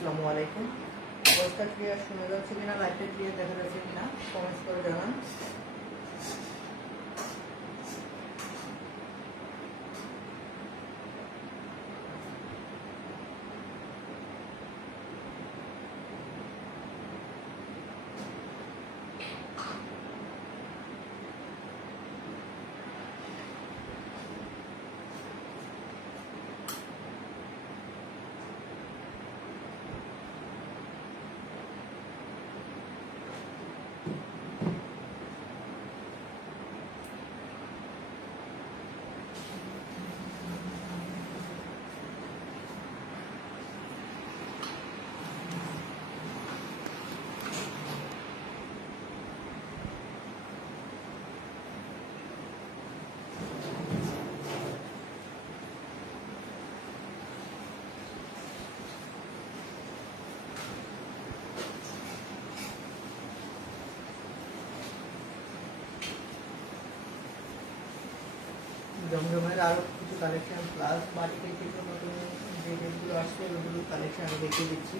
আসসালামু আলাইকুম। ভয়েসটা ক্লিয়ার শোনা যাচ্ছে কিনা, লাইভটা ক্লিয়ার দেখা যাচ্ছে কিনা কমেন্টস করে জানান। জমজমের আরও কিছু কালেকশন প্লাস বাড়িতে কিছু নতুন যে ড্রেসগুলো আসছে ওগুলো কালেকশন আমি দেখিয়ে দিচ্ছি।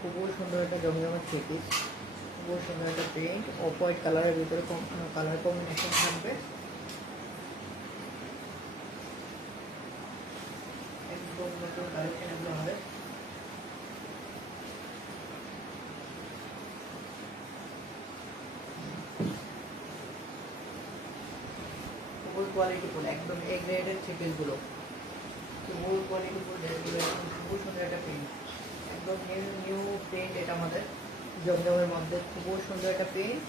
খুবই সুন্দর একটা জমজমের থ্রি পিস, খুবই সুন্দর একটা প্রিন্ট, অফ হোয়াইট কালারের ভিতরে কালার কম্বিনেশন থাকবে। একদম নতুন কালেকশন এগুলো আমাদের। খুবই কোয়ালিটিফুল, একদম এ গ্রেডের থ্রি পিসগুলো, খুবই কোয়ালিটিফুল ড্রেসগুলো, একদম খুবই সুন্দর একটা প্রিন্ট, একদম নিউ প্রিন্ট। এটা আমাদের জমজমের মধ্যে খুবই সুন্দর একটা প্রিন্ট।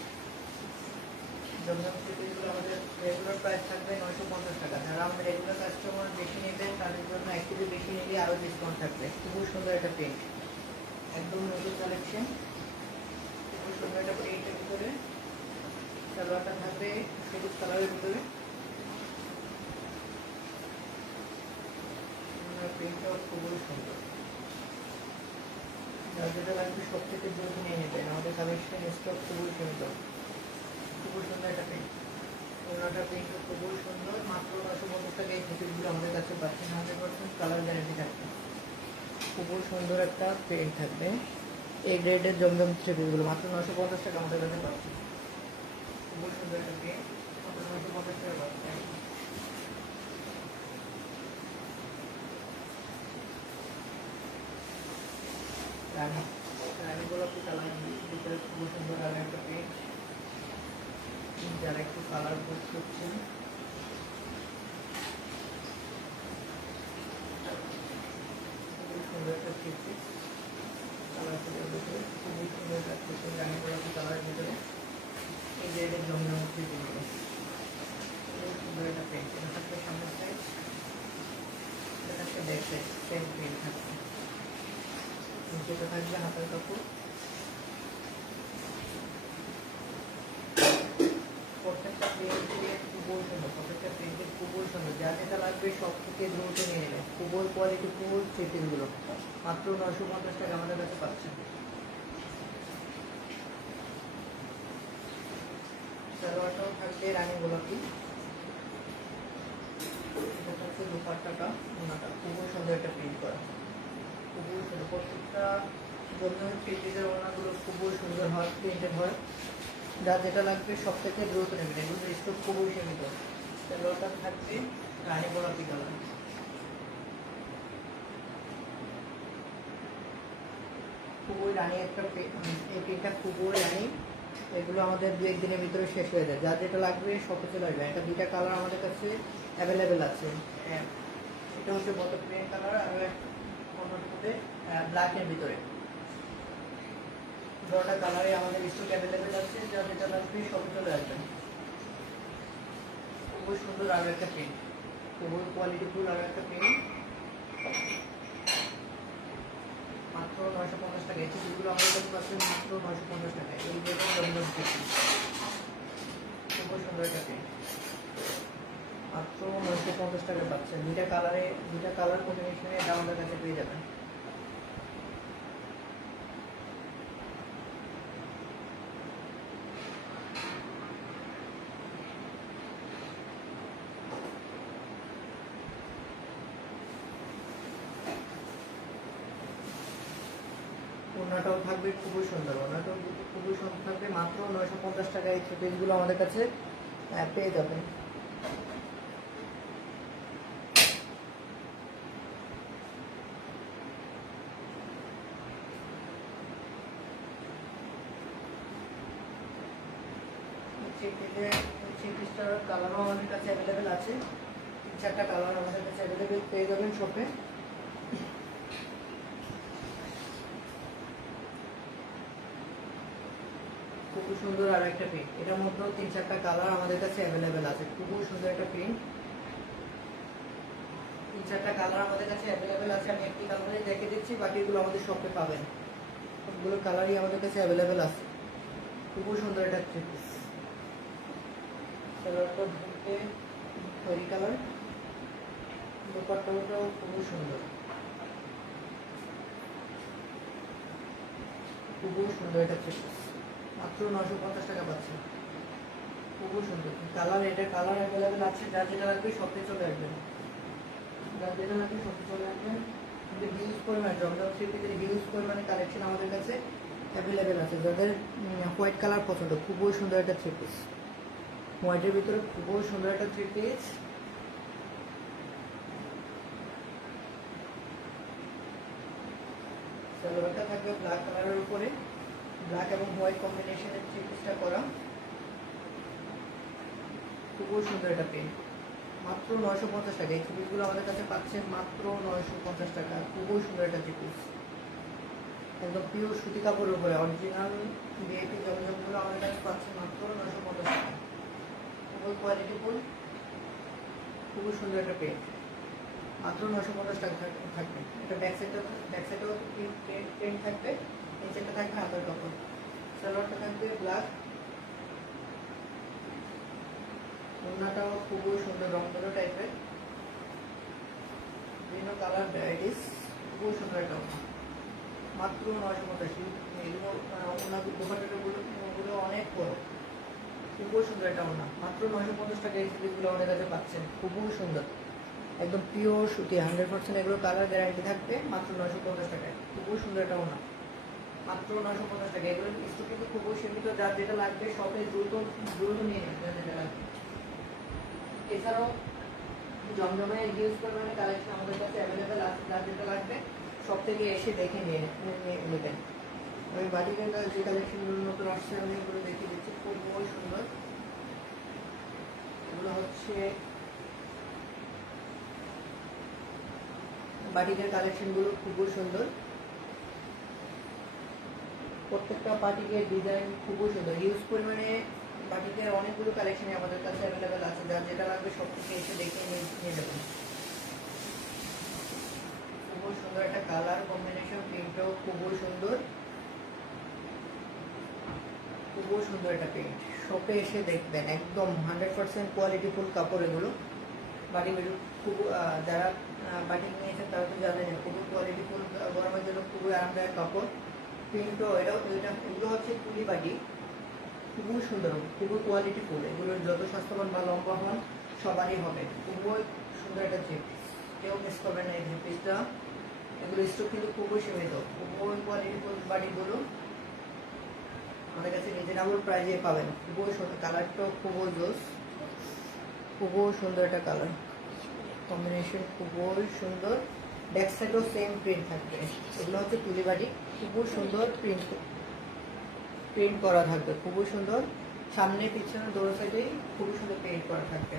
জমজম থ্রি পিসগুলো আমাদের রেগুলার প্রাইস থাকবে 950 টাকা। যারা আমাদের রেগুলার কাস্টমার বেশি নেবেন তাদের জন্য এক কেজি বেশি নিলে আরও ডিসকাউন্ট থাকবে। খুবই সুন্দর একটা প্রিন্ট, একদম নতুন কালেকশন, খুবই সুন্দর একটা প্রিন্টের ভিতরে। সালোয়ারটা থাকবে সবুজ কালারের ভিতরে, প্রিন্টটাও খুবই সুন্দর। যার যেটা লাগবে সব থেকে দ্রুত নিয়ে নেবেন, আমাদের কালেকশন স্টক খুবই সুন্দর। খুবই সুন্দর একটা প্রিন্ট, ওনাটা প্রিন্টও খুবই সুন্দর। মাত্র 950 টাকা এই থ্রিপিসগুলো আমাদের কাছে পাচ্ছেন, 100% কালার গ্যারান্টি থাকবে। খুবই সুন্দর একটা প্রিন্ট থাকবে। এই গ্রেডের জমজম থ্রিপিসগুলো মাত্র 950 টাকা আমাদের কাছে পাচ্ছেন। খুবই সুন্দর একটা প্রিন্ট, মাত্র 950 টাকা পাচ্ছেন। রানী গোলাপি কালার ভিতরে খুবই সুন্দর আর একটা প্রিন্ট। যারা একটু কালার বুক করছেন, খুবই সুন্দর একটা থ্রি কালার ভিতরে, খুবই সুন্দর একটা থ্রি রানী গোলাপি কালারের ভিতরে এই গ্রেডের জমজম থ্রিপিসগুলো, খুবই সুন্দর একটা প্রিন্ট। এটা থাকবে সামনের সাইড, এটা থাকবে ব্যাক সাইড, সেম প্রিন্ট থাকবে। নিচেটা থাকবে হাতের কাপড়। প্রত্যেকটা প্রিন্টের খুবই সুন্দর, প্রত্যেকটা প্রিন্টের খুবই সুন্দর। যা যেটা লাগবে সব থেকে দ্রুত নিয়ে নেবেন। খুবই কোয়ালিটিফুল থ্রি পিসগুলো মাত্র 950 টাকা আমাদের কাছে পাচ্ছেন। সালোয়ারটাও থাকবে রানী গোলাপি, এটা থাকছে দুপাট্টাটা, ওনাটা খুবই সুন্দর একটা প্রিন্ট করা, খুবই সুন্দর। প্রত্যেকটা জমজমের থ্রি পিসের ওনাগুলো খুবই সুন্দর হয়, প্রিন্টেড হয়। যা যেটা লাগবে সব থেকে দ্রুত নেবেন, এগুলো স্টক খুবই সীমিত। সালোয়ারটা থাকবে রানী গোলাপি কালার, খুবই রানী একটা এই প্রিন্টটা খুবই রানী। এগুলো আমাদের দু একদিনের ভিতরে শেষ হয়ে যায়। যা যেটা লাগবে সব চলে আসবে। এটা দুইটা কালার আমাদের কাছে অ্যাভেলেবেল আছে। এটা হচ্ছে বটল প্রিন্ট কালার আর অন্যটা হচ্ছে ব্ল্যাকের ভিতরে। দুটো কালারে আমাদের স্টক অ্যাভেলেবেল আছে, যা যেটা লাগবে সব চলে আসবে। খুবই সুন্দর আরও একটা প্রিন্ট, খুবই কোয়ালিটিফুল আরও একটা প্রিন্ট, মাত্র 950 টাকা। এই চিঠিগুলো আমাদের কাছে পাচ্ছেন মাত্র 950 টাকা। এই দেখুন জমজম চিঠি, খুবই সুন্দর একটা প্রিন্ট, মাত্র 950 টাকা পাচ্ছেন। দুইটা কালার কম্বিনেশনে এটা আমাদের কাছে পেয়ে যাবেন। ওনাটাও থাকবে খুবই সুন্দর, ওনাটাও খুবই সুন্দর থাকবে। মাত্র 950 টাকায় এই থ্রি পিসগুলো আমাদের কাছে পেয়ে যাবেন। থ্রি পিসটার কালারও আমাদের কাছে অ্যাভেলেবেল আছে, 3-4টা কালার আমাদের কাছে অ্যাভেলেবেল পেয়ে যাবেন শপে। খুবই সুন্দর আর একটা প্রিন্ট, এটার মধ্যেও 3-4টা কালার আমাদের কাছে অ্যাভেলেবেল আছে। খুবই সুন্দর একটা প্রিন্ট, 3-4টা কালার আমাদের কাছে অ্যাভেলেবেল আছে। আমি একটি কালারে দেখে দিচ্ছি, বাকিগুলো আমাদের শপে পাবেন। সবগুলো কালারই আমাদের কাছে অ্যাভেলেবেল আছে। খুবই সুন্দর একটা থ্রি পিস, কালারটা ঢুকে খয়েরি কালার, দোপাট্টাটাও খুবই সুন্দর, খুবই সুন্দর একটা থ্রি পিস। মাত্র 950 টাকা পাচ্ছেন, খুবই সুন্দর কালার। এটা কালার অ্যাভেলেবেল আছে, যার যেটা লাগবে শপে চলে আসবেন, যার যেটা লাগবে শপে চলে আসবেন। কিন্তু হিউজ পরিমাণে জমজম থ্রি পিসের হিউজ পরিমাণে কালেকশন আমাদের কাছে অ্যাভেলেবেল আছে। যাদের হোয়াইট কালার পছন্দ, খুবই সুন্দর একটা থ্রি পিস, হোয়াইটের ভিতরে খুবই সুন্দর একটা থ্রি পিস। সালোয়ারটা থাকবে ব্ল্যাক কালারের উপরে, ব্ল্যাক এবং হোয়াইট কম্বিনেশনের থ্রি পিসটা করা, খুবই সুন্দর একটা প্রিন্ট। মাত্র 950 টাকা এই থ্রি পিসগুলো আমাদের কাছে পাচ্ছেন মাত্র 950 টাকা। খুবই সুন্দর একটা থ্রি পিস, একদম পিওর সুতি কাপড়ের উপরে অরিজিনাল ভিআইপি জমজমগুলো আমাদের কাছে পাচ্ছেন মাত্র 950 টাকা। খুবই কোয়ালিটি ফুল, খুবই সুন্দর একটা প্রিন্ট, মাত্র 950 টাকা থাকবে। এটা ব্যাক সাইডেও প্রিন্ট থাকবে, নিচেটা থাকবে হাতের কাপড়। সালোয়ারটা থাকবে ব্ল্যাক, ওড়নাটাও খুবই সুন্দর রংধনু টাইপের, বিভিন্ন কালার ভ্যারাইটিস, খুবই সুন্দর একটা ওড়না। মাত্র 950। এগুলো ওনার দোকানগুলো অনেক বড়, খুবই সুন্দর একটা ওড়না। মাত্র 950 টাকা এই সিরিজগুলো আমাদের কাছে পাচ্ছেন, খুবই সুন্দর, একদম পিওর সুতি, 100% এগুলো কালার গ্যারান্টি থাকবে। মাত্র 950 টাকায় খুবই সুন্দর একটা ওড়না, মাত্র 950 টাকা। এগুলো স্টক কিন্তু খুবই সীমিত, যার যেটা লাগবে শপে দ্রুত দ্রুত নিয়ে নেবেন, যার যেটা লাগবে। এছাড়াও জমজমের হিউজ পরিমাণে কালেকশন আমাদের কাছে অ্যাভেলেবেল আছে, যার যেটা লাগবে সব থেকে এসে দেখে নিয়ে নেবেন। আমি বাটিকের যে কালেকশনগুলো নতুন আসছে আমি এগুলো দেখিয়ে দিচ্ছি, খুবই সুন্দর। এগুলো হচ্ছে বাটিকের কালেকশনগুলো, খুবই সুন্দর, প্রত্যেকটা বাটিকের ডিজাইন খুবই সুন্দর। হিউজ পরিমাণে বাটিকের অনেকগুলো কালেকশনই আমাদের কাছে অ্যাভেলেবেল আছে, যার যেটা লাগবে সব থেকে এসে দেখে নিয়ে যাবেন। খুবই সুন্দর একটা কালার কম্বিনেশন, প্রিন্টটাও খুবই সুন্দর, খুবই সুন্দর একটা প্রিন্ট। শপে এসে দেখবেন, একদম 100% কোয়ালিটি ফুল কাপড় এগুলো। বাটিক খুব যারা বাটিক নিয়েছেন তারা তো জানেন, খুবই কোয়ালিটি ফুল, গরমের জন্য খুবই আরামদায়ক কাপড়। প্রিন্টও এগুলো হচ্ছে তুলি বাটি, খুবই সুন্দর, খুবই কোয়ালিটি ফুল। এগুলোর যত স্বাস্থ্যবান বা লম্বা হন সবারই হবে। খুবই সুন্দর একটা থ্রি পিস, কেউ মিস করবেন না এই থ্রি পিসটা। এগুলো স্টক কিন্তু খুবই সীমিত, খুবই কোয়ালিটি ফুল বাটিগুলো আমাদের কাছে রিজনেবল প্রাইসে পাবেন। খুবই সুন্দর, কালারটাও খুবই জোস, খুবই সুন্দর একটা কালার কম্বিনেশন, খুবই সুন্দর। ব্যাক সাইডও সেম প্রিন্ট থাকবে। এগুলো হচ্ছে তুলি বাটি, খুবই সুন্দর প্রিন্ট করা থাকবে, খুবই সুন্দর। সামনে পিছনে দোনো সাইডেই খুবই সুন্দর প্রিন্ট করা থাকবে,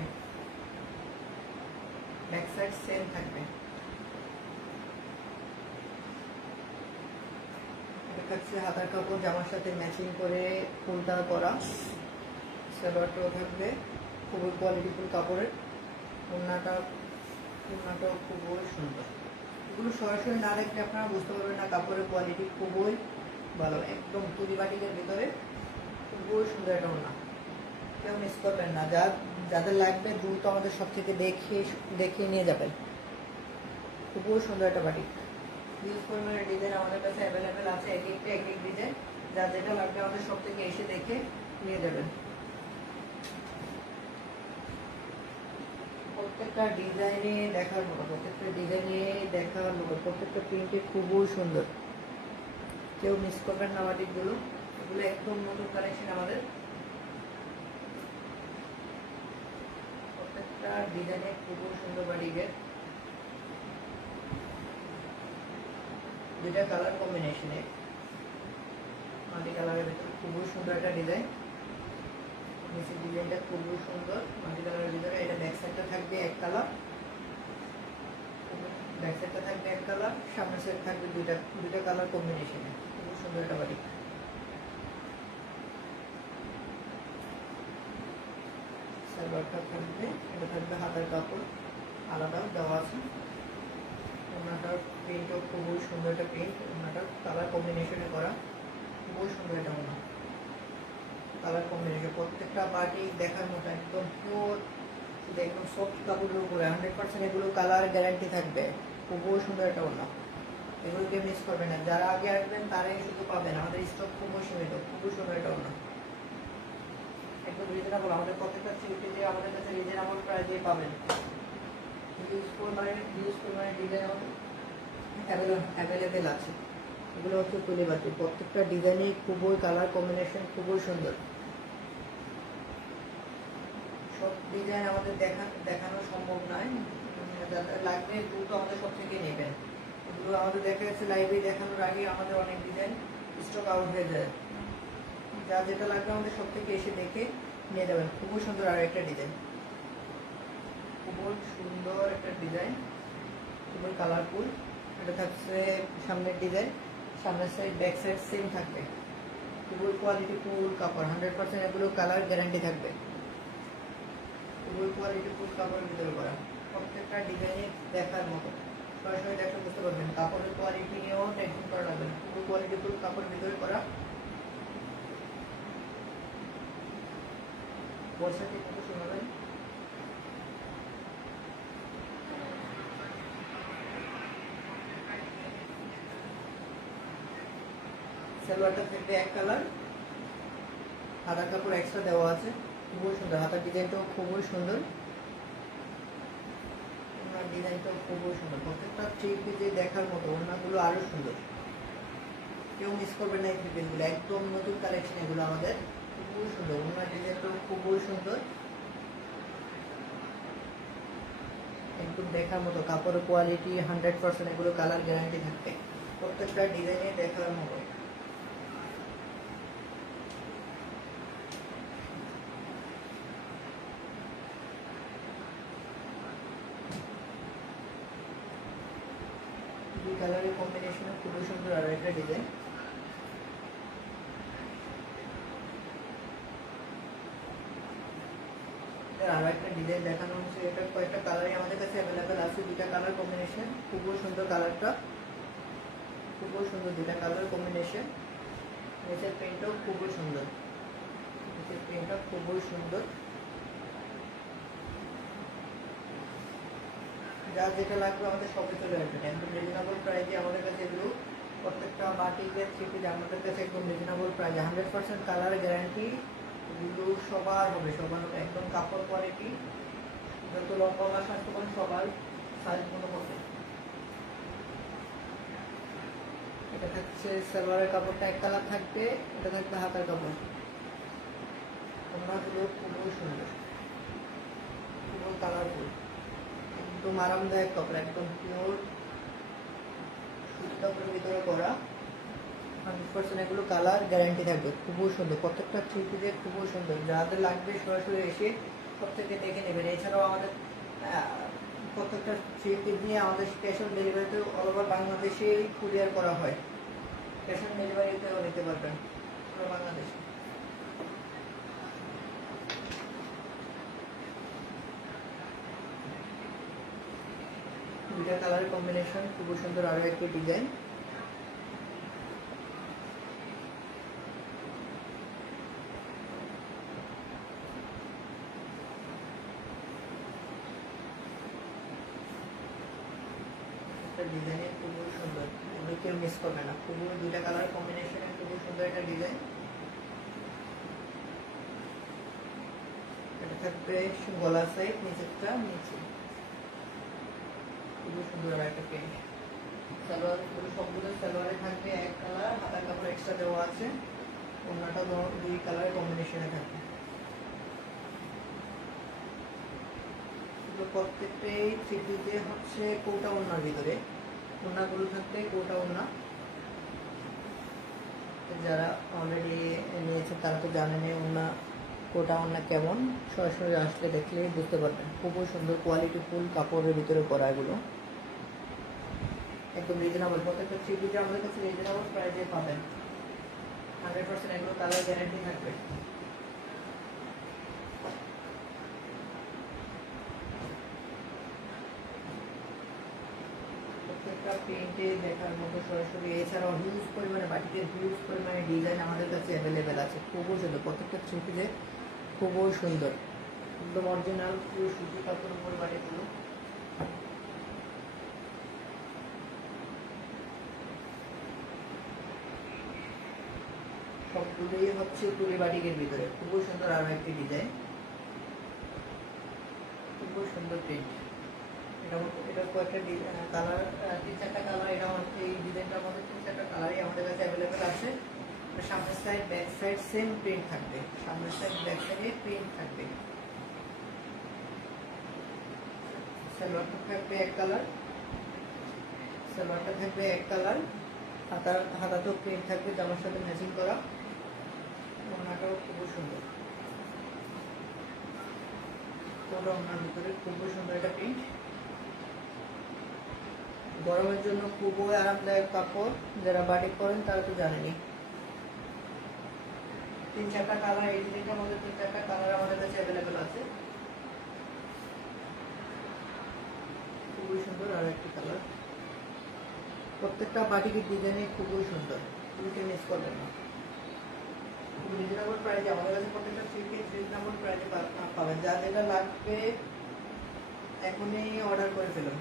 ব্যাক সাইড সেম থাকবে। এটা থাকছে হাতার কাপড়, জামার সাথে ম্যাচিং করে ফুলটা করা। সালোয়ারটাও থাকবে খুবই কোয়ালিটি ফুল কাপড়ের। ওড়নাটাও খুবই সুন্দর। এগুলো সরাসরি না দেখলে আপনারা বুঝতে পারবেন না, কাপড়ের কোয়ালিটি খুবই ভালো, একদম তুলি বাটিকের ভিতরে খুবই সুন্দর একটা ওড়না, কেউ মিস করবেন না। যাদের লাগবে দ্রুত আমাদের সব থেকে দেখিয়ে নিয়ে যাবেন। খুবই সুন্দর একটা বাটিক, হিউজ পরিমাণের ডিজাইন আমাদের কাছে অ্যাভেলেবেল আছে, এক এক ডিজাইন। যার যেটা লাগবে আমাদের সব থেকে এসে দেখে নিয়ে যাবেন। প্রত্যেকটা ডিজাইনে দেখার মতো, প্রত্যেকটা প্রিন্টে খুবই সুন্দর। কেউ মিস করবেন না বাটিকগুলো, এগুলো একদম নতুন কালেকশন আমাদের। প্রত্যেকটা ডিজাইনে খুবই সুন্দর বাটিকের, দুইটা কালার কম্বিনেশনে মাল্টি কালারের ভিতরে খুবই সুন্দর একটা ডিজাইন। নিচের ডিজাইনটা খুবই সুন্দর মাল্টি কালারের ভিতরে। এটা ব্যাক সাইডটা থাকবে এক কালার, ব্যাক সাইডটা থাকবে এক কালার, সামনের সাইড থাকবে দুইটা কালার কম্বিনেশনে। খুবই সুন্দর একটা বাটিক। সালোয়ারটা থাকবে, এটা থাকবে হাতার কাপড় আলাদাও দেওয়া আছে। ওনাটার প্রিন্টও খুবই সুন্দর একটা প্রিন্ট, ওনাটার কালার কম্বিনেশনে করা, খুবই সুন্দর একটা ওনা কালার কম্বিনেশন। প্রত্যেকটা বাটিক দেখার মতো একদম পিওর, একদম সফট কাপড়ের উপরে 100% এগুলো কালার গ্যারান্টি থাকবে। খুবই সুন্দর একটা ওনা, এগুলোকে মিস করবে না। যারা আগে আসবেন তারাই শুধু পাবেন, আমাদের স্টক খুবই সীমিত। খুবই সুন্দর একটা ওনা, একদম রিজনেবল। আমাদের প্রত্যেকটা থ্রি যে আমাদের কাছে রিজনেবল প্রাইসে পাবেন। ইউজফুল মানে ডিজাইন অ্যাভেলেবেল আছে। এগুলো হচ্ছে তুলি বাটি, প্রত্যেকটা ডিজাইনেই খুবই কালার কম্বিনেশন খুবই সুন্দর। সব ডিজাইন আমাদের দেখানো সম্ভব নয়, যাদের লাগবে দ্রুত আমাদের সব থেকে নেবেন। এগুলো আমাদের দেখা যাচ্ছে লাইভে দেখানোর আগে আমাদের অনেক ডিজাইন স্টক আউট হয়ে যায়। যা যেটা লাগবে আমাদের সব থেকে এসে দেখে নিয়ে যাবেন। খুবই সুন্দর আর একটা ডিজাইন, খুবই সুন্দর একটা ডিজাইন, খুবই কালারফুল। এটা থাকছে সামনের ডিজাইন, সামনের সাইড ব্যাক সাইড সেম থাকবে। খুবই কোয়ালিটি ফুল কাপড়, 100% এগুলো কালার গ্যারান্টি থাকবে। খুবই কোয়ালিটি ফুল কাপড়ের ভিতরে করা, প্রত্যেকটা ডিজাইনে দেখার মতো। সরাসরি দেখলে বুঝতে পারবেন, কাপড়ের কোয়ালিটি নিয়েও টেনশন করা লাগবে না। খুবই কোয়ালিটি ফুল কাপড়ের ভিতরে করা। বর্ষা ঠিক মতো শোনাবেন। সালোয়ারটা থাকবে এক কালার, হাতার কাপড় এক্সট্রা দেওয়া আছে। খুবই সুন্দর, হাতার ডিজাইনটাও খুবই সুন্দর, ওনার ডিজাইনটাও খুবই সুন্দর। প্রত্যেকটা থ্রি পিসে দেখার মতো, ওনাগুলো আরো সুন্দর। কেউ মিস করবে না এই থ্রি পিসগুলো, একদম নতুন কালেকশন এগুলো আমাদের। খুবই সুন্দর, ওনার ডিজাইনটাও খুবই সুন্দর, একদম দেখার মতো। কাপড়ের কোয়ালিটি 100%, এগুলো কালার গ্যারান্টি থাকবে। প্রত্যেকটা ডিজাইনে দেখার মতো। দুই কালারের কম্বিনেশনে খুবই সুন্দর আর একটা ডিজাইন। আরো একটা ডিজাইন দেখানো হচ্ছে, এটা কয়েকটা কালারই আমাদের কাছে অ্যাভেলেবেল আছে। দুইটা কালার কম্বিনেশন, খুবই সুন্দর কালারটা, খুবই সুন্দর দুইটা কালার কম্বিনেশন। নিচের প্রিন্টটাও খুবই সুন্দর, নিচের প্রিন্টটা খুবই সুন্দর। যা যেটা লাগবে আমাদের সবই চলে আসবে, একদম রিজনেবল প্রাইসে আমাদের কাছে এগুলো। প্রত্যেকটা বাটিকের থ্রি পিস আমাদের কাছে একদম রিজনেবল প্রাইসে, 100% কালার গ্যারান্টি। এগুলো সবার হবে, সবার হবে, একদম কাপড় কোয়ালিটি যত লম্বা বা স্বাস্থ্য পান সবার সাইজ মতো হবে। এটা থাকছে সালোয়ারের কাপড়টা এক কালার থাকবে, এটা থাকবে হাতার কাপড়। ওনাগুলো খুবই সুন্দর, খুবই কালারফুল, একদম আরামদায়ক কাপড়, একদম পিওর সুতি কাপড়ের ভিতরে করা। 100% এগুলো কালার গ্যারান্টি থাকবে। খুবই সুন্দর, প্রত্যেকটা থ্রি পিসে খুবই সুন্দর। যাদের লাগবে সরাসরি এসে সব থেকে দেখে নেবেন। এছাড়াও আমাদের প্রত্যেকটা থ্রি পিস নিয়ে আমাদের ক্যাশ অন ডেলিভারিতে অল ওভার বাংলাদেশে কুরিয়ার করা হয়। ক্যাশ অন ডেলিভারিতেও নিতে পারবেন পুরো বাংলাদেশে। দুইটা কালারের কম্বিনেশন খুবই সুন্দর, আরো একটি ডিজাইন। ডিজাইনের খুবই সুন্দর, এগুলো কেউ মিস করবে না। খুবই দুইটা কালার কম্বিনেশনের খুবই সুন্দর একটা ডিজাইন। এটা থাকবে গলার সাইড, নিচেরটা নিচে। খুবই সুন্দর একটা প্রিন্ট। সালোয়ারগুলো সবগুলো সালোয়ারে থাকবে এক কালার, হাতার কাপড় এক্সট্রা দেওয়া আছে, ওড়নাটা দুই কালারের কম্বিনেশনে থাকবে। প্রত্যেকটাই থ্রি পিসে হচ্ছে কোটা ওড়নার ভিতরে, ওড়নাগুলো থাকবে কোটা ওড়না। যারা অলরেডি নিয়েছে তারা তো জানেন ওড়না কোটা ওড়না কেমন, সরাসরি আসলে দেখলেই বুঝতে পারবেন। খুবই সুন্দর কোয়ালিটি ফুল কাপড়ের ভিতরে করা, এগুলো একদম রিজনেবল। প্রত্যেকটা থ্রি পিসে আমাদের কাছে রিজনেবল প্রাইসে পাবেন। 100% এগুলো কালার গ্যারান্টি থাকবে। প্রত্যেকটা প্রিন্টে দেখার মতো সরাসরি। এছাড়াও হিউজ পরিমাণে বাটিকের হিউজ পরিমাণে ডিজাইন আমাদের কাছে অ্যাভেলেবেল আছে। খুবই সুন্দর প্রত্যেকটা থ্রি পিসে, খুবই সুন্দর, একদম অরিজিনাল পুরো সুতি কাপড়ের উপর বাটিকগুলো। সবগুলোই হচ্ছে তুলি বাটিকের ভিতরে, খুবই সুন্দর। আরো একটি ডিজাইন, খুবই সুন্দর প্রিন্ট। এটা কয়েকটা কালার, 3-4টা কালার। এটা হচ্ছে এই ডিজাইনটার মধ্যে 3-4টা কালারই আমাদের কাছে অ্যাভেলেবেল আছে। সামনের side back side same print থাকবে, সামনের সাইড ব্যাক সাইডে প্রিন্ট থাকবে। সালোয়ারটা থাকবে এক কালার, সালোয়ারটা থাকবে এক কালার, হাতাতেও প্রিন্ট থাকবে জামার সাথে ম্যাচিং করা। ওড়নাটাও খুবই সুন্দর, পুরো ওড়নার ভিতরে খুবই সুন্দর একটা প্রিন্ট। গরমের জন্য খুবই আরামদায়ক কাপড়, যারা বাটিক করেন তারা তো জানেনি। 3-4টা কালার, এই ডিজাইনটার মধ্যে 3-4টা কালার আমাদের কাছে অ্যাভেলেবেল আছে। খুবই সুন্দর আরো একটি কালার। প্রত্যেকটা বাটিকের ডিজাইনে খুবই সুন্দর, দুটো মিস করবেন না। রিজনেবল প্রাইসে আমাদের কাছে প্রত্যেকটা থ্রি পিস রিজনেবল প্রাইসে পাবেন। যা যেটা লাগবে এখনই অর্ডার করে ফেলুন।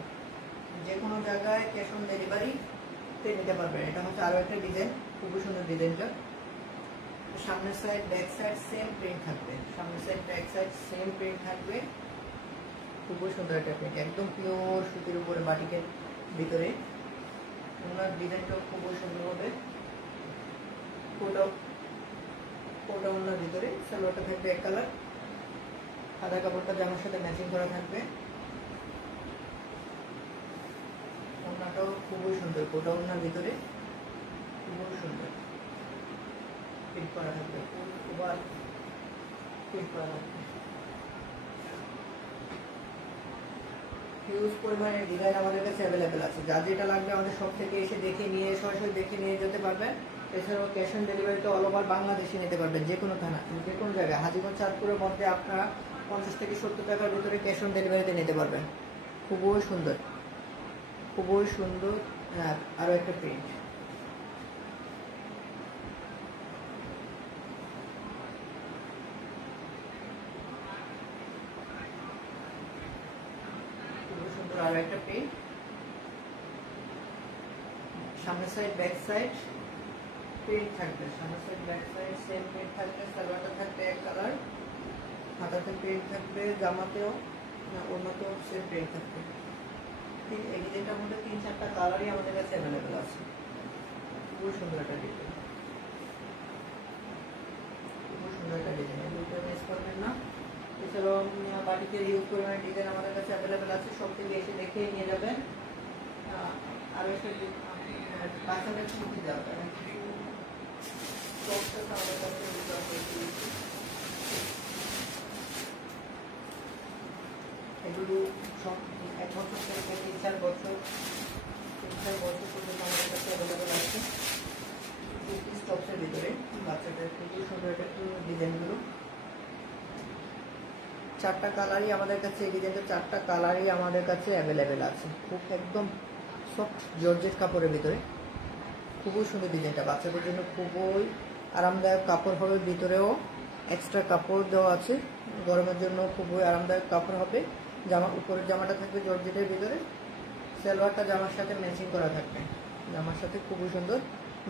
যে কোনো জায়গায় ক্যাশ অন ডেলিভারিতে নিতে পারবেন। এটা হচ্ছে আরো একটা ডিজাইন, খুবই সুন্দর ডিজাইনটা। সামনের side back side same print থাকবে, সামনের side back side same print থাকবে। খুবই সুন্দর একটা প্রিন্ট, একদম পিওর সুতির উপরে বাটিকের ভিতরে। ওনার ডিজাইনটাও খুবই সুন্দর হবে। কোটা ওনার ভিতরে সালোয়ারটা থাকবে এক কালার, সাদা কাপড়টা জামার সাথে ম্যাচিং করা থাকবে। ওড়নাটাও খুবই সুন্দর, কোটা ওড়নার ভিতরে খুবই সুন্দর প্রিন্ট করা থাকবে, ওভার প্রিন্ট করা থাকবে। হিউজ পরিমাণে ডিজাইন আমাদের কাছে অ্যাভেলেবেল আছে। যা যেটা লাগবে আমাদের সব থেকে এসে দেখে নিয়ে, সরাসরি দেখে নিয়ে যেতে পারবেন। এছাড়াও ক্যাশ অন ডেলিভারিতে অল ওভার বাংলাদেশে নিতে পারবেন, যে কোনো থানা, যে কোনো জায়গায়। হাজীগঞ্জ চাঁদপুরের মধ্যে আপনারা 50 থেকে 70 টাকার ভিতরে ক্যাশ অন ডেলিভারিতে নিতে পারবেন। খুবই সুন্দর, খুবই সুন্দর। হ্যাঁ, আরও একটা প্রিন্ট, খুবই সুন্দর আরও একটা প্রিন্ট। সামনের সাইড ব্যাক সাইড প্রিন্ট থাকবে, সামনের side back side same print থাকবে। সালোয়ারটা থাকবে এক কালার, হাতাতে প্রিন্ট থাকবে, জামাতেও ওড়নাতেও সেম প্রিন্ট থাকবে। এই ডিজাইনটার মধ্যে 3-4টা কালারই আমাদের কাছে অ্যাভেলেবেল আছে। খুবই সুন্দর একটা ডিজাইন, খুবই সুন্দর একটা ডিজাইন, এগুলো মিস করবেন না। এছাড়াও বাটিকের ইউজ পরিমাণে ডিজাইন আমাদের কাছে অ্যাভেলেবেল আছে, সব থেকে এসে দেখে নিয়ে যাবেন। আরও একটা বাচ্চাদের ছুটি যাবে আমাদের কাছে এগুলো সব 1 বছর থেকে 3-4 বছর পর্যন্ত আমাদের কাছে অ্যাভেলেবেল আছে। স্টকসের ভিতরে বাচ্চাদের খুবই সুন্দর একটা ডিজাইনগুলো। 4টা কালারই আমাদের কাছে, এই ডিজাইনটা 4টা কালারই আমাদের কাছে অ্যাভেলেবেল আছে। খুব একদম সফট জর্জেট কাপড়ের ভিতরে খুবই সুন্দর ডিজাইনটা। বাচ্চাদের জন্য খুবই আরামদায়ক কাপড় হবে, ভিতরেও এক্সট্রা কাপড় দেওয়া আছে। গরমের জন্য খুবই আরামদায়ক কাপড় হবে। উপরের জামাটা থাকবে জর্জেটের ভিতরে, সালোয়ারটা জামার সাথে ম্যাচিং করা থাকবে, জামার সাথে খুবই সুন্দর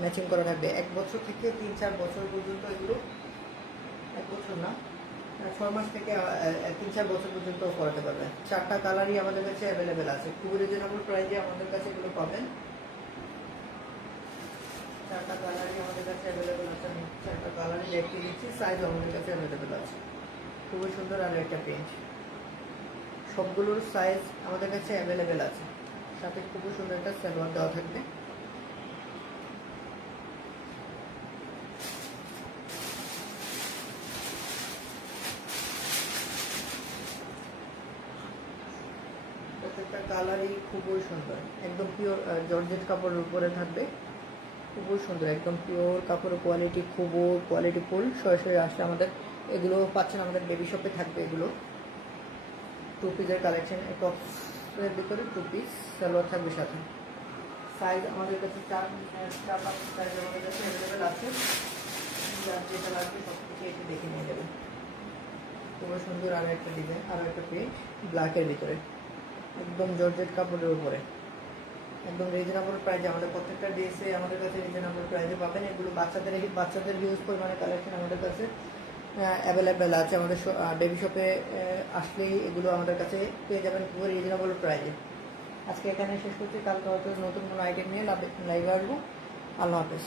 ম্যাচিং করা থাকবে। 1 বছর থেকে 3-4 বছর পর্যন্ত এগুলো, 1 বছর না, 6 মাস থেকে 3-4 বছর পর্যন্ত করাতে পারবেন। 4টা কালারই আমাদের কাছে অ্যাভেলেবেল আছে, খুবই রিজনেবল প্রাইসে আমাদের কাছে এগুলো পাবেন। 4টা কালারই আমাদের কাছে অ্যাভেলেবেল আছে। আমি 4টা কালারই দেখিয়ে দিচ্ছি, সাইজ আমাদের কাছে অ্যাভেলেবেল আছে। খুবই সুন্দর আর একটা প্রিন্ট, সবগুলোর সাইজ আমাদের কাছে অ্যাভেলেবেল আছে। সাথে খুবই সুন্দর একটা সালোয়ার দেওয়া থাকবে। প্রত্যেকটা কালারই খুবই সুন্দর, একদম পিওর জর্জেট কাপড়ের উপরে থাকবে। খুবই সুন্দর, একদম পিওর কাপড়ের কোয়ালিটি, খুবই কোয়ালিটিফুল। সরাসরি আসলে আমাদের এগুলো পাচ্ছেন, আমাদের বেবি শপে থাকবে এগুলো। 2 পিসের কালেকশন, টপসের ভিতরে 2 পিস সালোয়ার থাকবে সাথে। সাইজ আমাদের কাছে 4-5 সাইজ আমাদের কাছে অ্যাভেলেবেল আছে। যার যেটা লাগবে সব কিছু এসে দেখে নিয়ে যাবেন। খুবই সুন্দর আরও একটা ডিজাইন, আরও একটা প্রিন্ট ব্ল্যাকের ভিতরে, একদম জর্জেট কাপড়ের উপরে, একদম রিজনেবল প্রাইসে। আমাদের প্রত্যেকটা ড্রেসে আমাদের কাছে রিজনেবল প্রাইসে পাবেন। এগুলো বাচ্চাদের হিউজ পরিমাণে কালেকশন আমাদের কাছে অ্যাভেলেবেল আছে। আমাদের বেবি শপে আসলেই এগুলো আমাদের কাছে পেয়ে যাবেন খুবই রিজনেবল প্রাইসে। আজকে এখানে শেষ করছি, কালকে হয়তো নতুন কোনো আইটেম নিয়ে লাইভে আসবো। আল্লাহ হাফেজ।